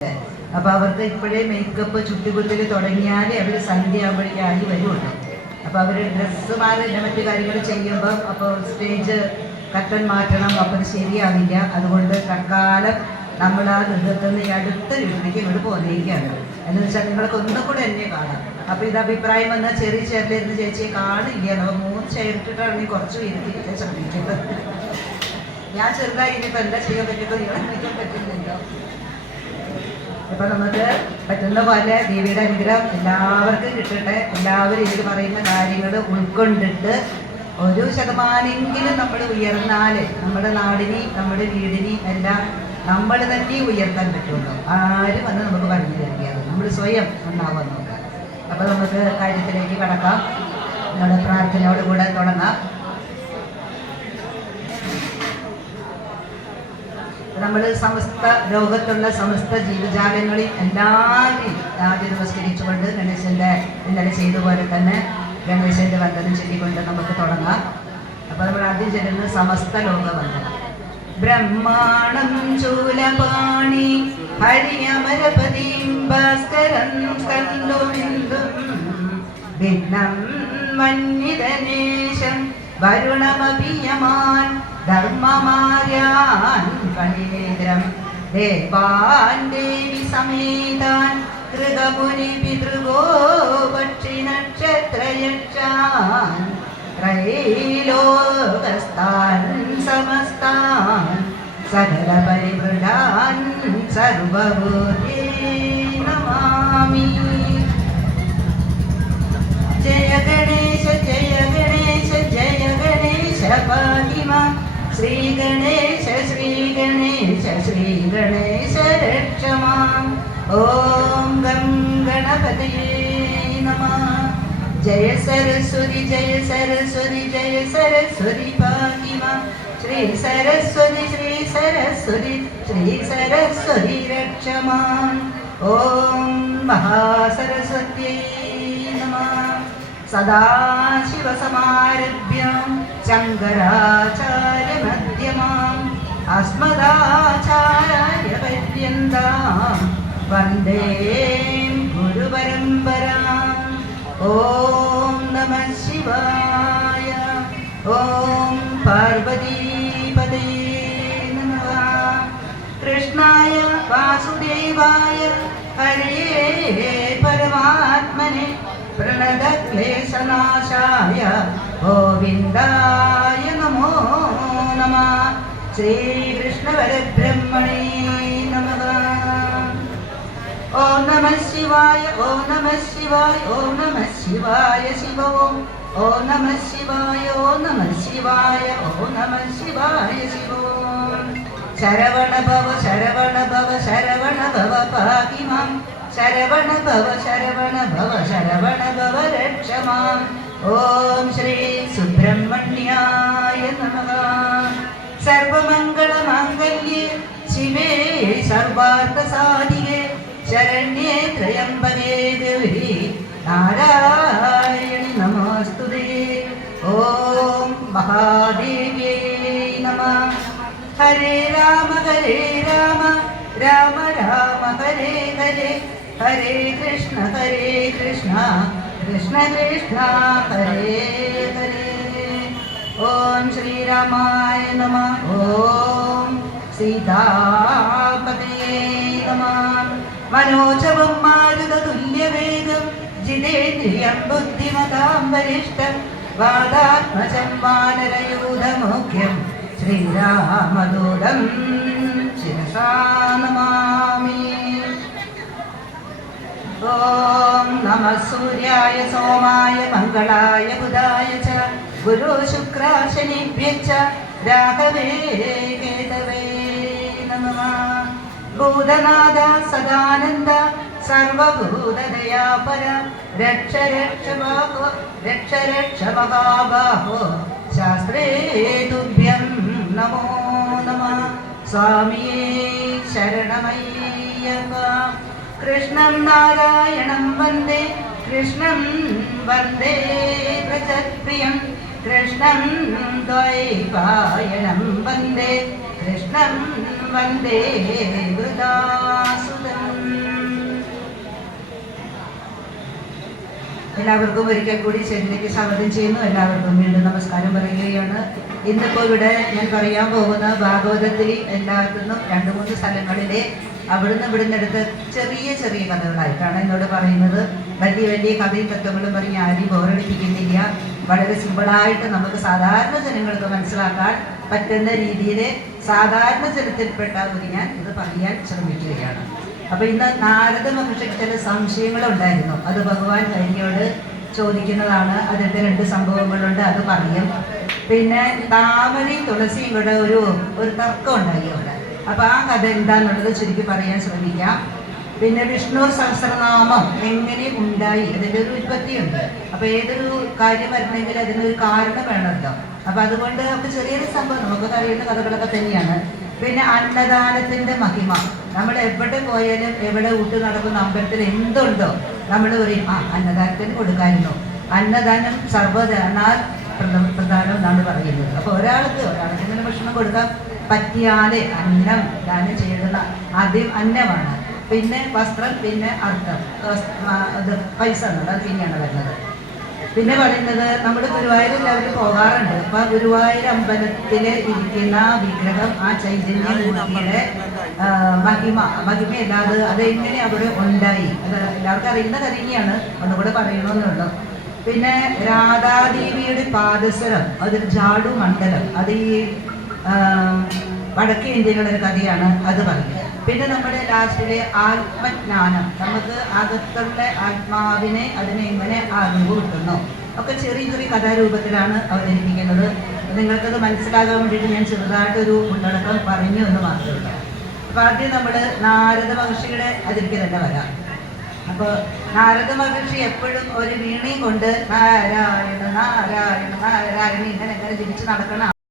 അപ്പോൾ അവർക്ക് ഇപ്പോഴേ മേക്കപ്പ് ചുട്ടികുത്തൽ തുടങ്ങിയാൽ അവർ സന്ധ്യ ആകുമ്പോഴേക്കും ആയി വരുള്ളൂ. അപ്പോൾ അവർ ഡ്രസ്സ് മാറില്ല മറ്റു കാര്യങ്ങൾ ചെയ്യുമ്പോൾ അപ്പോൾ സ്റ്റേജ് കട്ടൻ മാറ്റണം, അപ്പോൾ അത് ശരിയാവില്ല. അതുകൊണ്ട് തൽക്കാലം നമ്മൾ ആ നൃത്തത്തിൽ നിന്ന് അടുത്ത വീട്ടിലേക്ക് ഇങ്ങോട്ട് പോകുന്നേക്കാണ്. എന്ന് വെച്ചാൽ നിങ്ങൾക്ക് ഒന്നും കൂടെ എന്നെ കാണാം. അപ്പോൾ ഇത് അഭിപ്രായം വന്നാൽ ചെറിയ ചെയറിലിരുന്ന് ചേച്ചിയെ കാണില്ല. നമ്മൾ 3 ചെയറിട്ടിട്ടാണെങ്കിൽ കുറച്ച് ഇരുത്തിക്കാൻ ശ്രമിക്കുന്നത്. ഞാൻ ചെറുതായി ഇനിയിപ്പോൾ എന്താ ചെയ്യാൻ പറ്റുമ്പോൾ ഇങ്ങനെ പറ്റുന്നുണ്ടോ? ഇപ്പം നമുക്ക് പറ്റുന്ന പോലെ ദേവിയുടെ അനുഗ്രഹം എല്ലാവർക്കും കിട്ടട്ടെ. എല്ലാവരും ഇതിൽ പറയുന്ന കാര്യങ്ങൾ ഉൾക്കൊണ്ടിട്ട് 1% നമ്മൾ ഉയർന്നാൽ നമ്മുടെ നാടിനെ നമ്മുടെ വീടിനെ എല്ലാം നമ്മൾ തന്നെ ഉയർത്താൻ പറ്റുള്ളൂ. ആരും വന്ന് നമുക്ക് പറഞ്ഞു തരികയാണ്, നമ്മൾ സ്വയം ഒന്നാവാൻ നോക്കാം. അപ്പോൾ നമുക്ക് കാര്യത്തിലേക്ക് കടക്കാം. നമ്മുടെ പ്രാർത്ഥനയോടുകൂടെ തുടങ്ങാം. നമ്മൾ സമസ്ത ലോകത്തുള്ള സമസ്ത ജീവജാലങ്ങളിൽ എല്ലാവരെയും ആദ്യം നമസ്കരിച്ചുകൊണ്ട് ഗണേശൻ്റെ ഇന്നലെ ചെയ്ത പോലെ തന്നെ ഗണേശൻ്റെ വന്ദനം ചൊല്ലിക്കൊണ്ട് നമുക്ക് തുടങ്ങാം. അപ്പോൾ നമ്മൾ ആദ്യം ചെല്ലുന്ന സമസ്ത ലോകവന്ദനം. ബ്രഹ്മാണം ചൂലപാണി ഹരിയമരപതിം ഭാസ്കരം സ്കന്ദുമിന്ദും വിഘ്നം വന്യതനേശം വരുണമഭിയമാൻ ധർമ്മമാര്യാൻ ഫണേന്ദ്രം ദേവാൻ ദേവി സമേതാൻ കൃതമുനി പിതൃഗോ പക്ഷി നക്ഷത്രയക്ഷാൻ ത്രൈലോകസ്ഥാൻ സമസ്താൻ സകല പരിവൃഢാൻ സർവഭൂതേ നമാമി. ജയ ഗണേശ ജയ ഗണേശ ജയ ഗണേശ പാഹി മാം. ശ്രീ ഗണേശ ശ്രീ ഗണേശ ശ്രീ ഗണേശ രക്ഷ മാം. ഓം ഗം ഗണപതയേ നമഃ. ജയ സരസ്വതി ജയ സരസ്വതി ജയ സരസ്വതി പാഹി മാം. ശ്രീ സരസ്വതി ശ്രീ സരസ്വതി ശ്രീ സരസ്വതി രക്ഷ മാം. ഓം മഹാസരസ്വത്യേ നമഃ. സദാശിവസമാരഭ്യം ശങ്കരാചാര്യമധ്യമാം അസ്മദാചാര്യപര്യന്താം വന്ദേ ഗുരുപരമ്പരാം. ഓം നമഃ ശിവായ. ഓം പാർവതീപതേ നമഃ. കൃഷ്ണായ വാസുദേവായ ഹരേ പരമാത്മനെ പ്രണതക്ലേശനാശായ ഗോവിന്ദായ നമോ നമഃ. ശ്രീകൃഷ്ണപരബ്രഹ്മണേ നമഃ. ഓം നമഃ ശിവായ ഓം നമഃ ശിവായ ഓം നമഃ ശിവായ ശിവോം. ഓം നമഃ ശിവായ ഓം നമഃ ശിവായ ഓം നമഃ ശിവായ ശിവോം. ശരവണ ഭവ ശരവണ ഭവ ശരവണ ഭവ പാഹി മാം. ശരവണ ഭവ ശരവണ ഭവ ശരവണ ഭവ രക്ഷ മാം. ഓം ശ്രീ സുബ്രഹ്മണ്യായ നമഃ. സർവമംഗളമാംഗല്യേ ശിവേ സർവാർത്ഥസാധികേ ശരണ്യേ ത്രയംബകേ ഗൗരി നാരായണി നമോസ്തുതേ. ഓം മഹാദേവ്യേ നമഃ. ഹരേ രാമ രാമ രാമ ഹരേ ഹരേ ഹരേ കൃഷ്ണ കൃഷ്ണ കൃഷ്ണ ഹരേ ഹരേ. ഓം ശ്രീരാമായ നമഃ. ഓം സീതാപതയേ നമഃ. മനോജവം മാരുതതുല്യവേഗം ജിതേന്ദ്രിയം ബുദ്ധിമതാം വരിഷ്ഠം വാദാത്മജം വാനരയൂഥമുഖ്യം ശ്രീരാമദൂതം ശിരസാ നമാമി. ഓം നമഃ സൂര്യായ സോമായ മംഗളായ ബുധായ ച ഗുരു ശുക്രാശനിഭ്യശ്ച രാഘവേ കേതവേ നമഃ. ഭൂതനാഥ സദാനന്ദ സർവഭൂതദയാപര രക്ഷ രക്ഷ ബാഹോ രക്ഷ രക്ഷ മഹാബാഹോ ശാസ്ത്രേ തുഭ്യം നമോ നമഃ. സ്വാമിയേ ശരണമയ്യപ്പ. കൃഷ്ണം നാരായണം വന്ദേ കൃഷ്ണം വന്ദേ പ്രജപ്രിയം കൃഷ്ണം ദ്വൈപായനം വന്ദേ കൃഷ്ണം വന്ദേ വൃദാസുതം. എല്ലാവർക്കും ഒരിക്കൽ കൂടി സ്റ്റേജിലേക്ക് സ്വാഗതം ചെയ്യുന്നു. എല്ലാവർക്കും വീണ്ടും നമസ്കാരം പറയുകയാണ്. ഇന്നിപ്പോൾ ഇവിടെ ഞാൻ പറയാൻ പോകുന്ന ഭാഗവതത്തിൽ എല്ലാത്തിനും 2-3 സ്ഥലങ്ങളിലെ ഇവിടുന്ന് എടുത്ത് ചെറിയ ചെറിയ കഥകളായിട്ടാണ് എന്നോട് പറയുന്നത്. വലിയ കഥയും തത്വങ്ങളും പറഞ്ഞ് ആരും ബോറടിപ്പിക്കുന്നില്ല. വളരെ സിമ്പിളായിട്ട് നമുക്ക് സാധാരണ ജനങ്ങൾക്ക് മനസ്സിലാക്കാൻ പറ്റുന്ന രീതിയിൽ സാധാരണ ജനത്തിൽപ്പെട്ട ഞാൻ ഇത് പറയാൻ ശ്രമിക്കുകയാണ്. അപ്പൊ ഇന്ന് നാരദ മഹർഷിക്ക് ചില സംശയങ്ങളുണ്ടായിരുന്നു. അത് ഭഗവാൻ ഹരിയോട് ചോദിക്കുന്നതാണ്. അതിന്റെ 2 സംഭവങ്ങളുണ്ട്, അത് പറയും. പിന്നെ താമരയും തുളസിയും കൂടെ ഒരു തർക്കം ഉണ്ടായി അവിടെ. അപ്പൊ ആ കഥ എന്താന്നുള്ളത് ചുരുക്കി പറയാൻ ശ്രമിക്കാം. പിന്നെ വിഷ്ണു സഹസ്രനാമം എങ്ങനെ ഉണ്ടായി, അതിൻ്റെ ഒരു ഉൽപ്പത്തിയുണ്ട്. അപ്പൊ ഏതൊരു കാര്യം വരണമെങ്കിൽ അതിനൊരു കാരണം വേണമല്ലോ. അപ്പൊ അതുകൊണ്ട് നമുക്ക് ചെറിയൊരു സംഭവം നമുക്കൊക്കെ അറിയുന്ന കഥകളൊക്കെ തന്നെയാണ്. പിന്നെ അന്നദാനത്തിന്റെ മഹിമ, നമ്മൾ എവിടെ പോയാലും എവിടെ ഊട്ട് നടക്കുന്ന അമ്പലത്തിൽ എന്തുണ്ടോ നമ്മൾ പറയും അന്നദാനത്തിന് കൊടുക്കായിരുന്നു. അന്നദാനം സർവ്വദാനാൽ പ്രധാനം എന്നാണ് പറയുന്നത്. അപ്പോൾ ഒരാൾക്ക് ഇങ്ങനെ ഭക്ഷണം കൊടുക്കാൻ പറ്റിയാലേ അന്നം ദാനം ചെയ്യുന്ന ആദ്യം അന്നമാണ്, പിന്നെ വസ്ത്രം, പിന്നെ അർത്ഥം, അത് പൈസ എന്നുള്ളത് അത് പിന്നെയാണ് വരുന്നത്. പിന്നെ പറയുന്നത് നമ്മൾ ഗുരുവായൂർ എല്ലാവരും പോകാറുണ്ട്. അപ്പൊ ഗുരുവായൂർ അമ്പലത്തില് ഇരിക്കുന്ന വിഗ്രഹം, ആ ചൈതന്യമൂർത്തിയുടെ മഹിമയല്ലാതെ അതെങ്ങനെ അവിടെ ഉണ്ടായി, അത് എല്ലാവർക്കും അറിയുന്ന കഥ തന്നെയാണ്, ഒന്നുകൂടെ പറയണമെന്നുള്ളൂ. പിന്നെ രാധാദേവിയുടെ പാദസരം, അതൊരു ജാഡു മണ്ഡലം, അത് ഈ വടക്കേ ഇന്ത്യയിലുള്ള ഒരു കഥയാണ്, അത് പറയും. പിന്നെ നമ്മുടെ ലാസ്റ്റിലെ ആത്മജ്ഞാനം, നമുക്ക് അകത്തുള്ള ആത്മാവിനെ അതിനെ എങ്ങനെ അറിവ് കിട്ടുന്നു ഒക്കെ ചെറിയ കഥാരൂപത്തിലാണ് അവതരിപ്പിക്കുന്നത്. നിങ്ങൾക്കത് മനസ്സിലാകാൻ വേണ്ടിയിട്ട് ഞാൻ ചെറുതായിട്ടൊരു ഉള്ളടക്കം പറഞ്ഞു എന്ന് മാത്രമേ ഉള്ളൂ. അപ്പൊ ആദ്യം നമ്മൾ നാരദ മഹർഷിയുടെ അതിലേക്ക് തന്നെ വരാം. അപ്പോൾ നാരദ മഹർഷി എപ്പോഴും ഒരു വീണയും കൊണ്ട് നാരായണ നാരായണ നാരായണ ഇങ്ങനെ ജപിച്ച് നടക്കണം.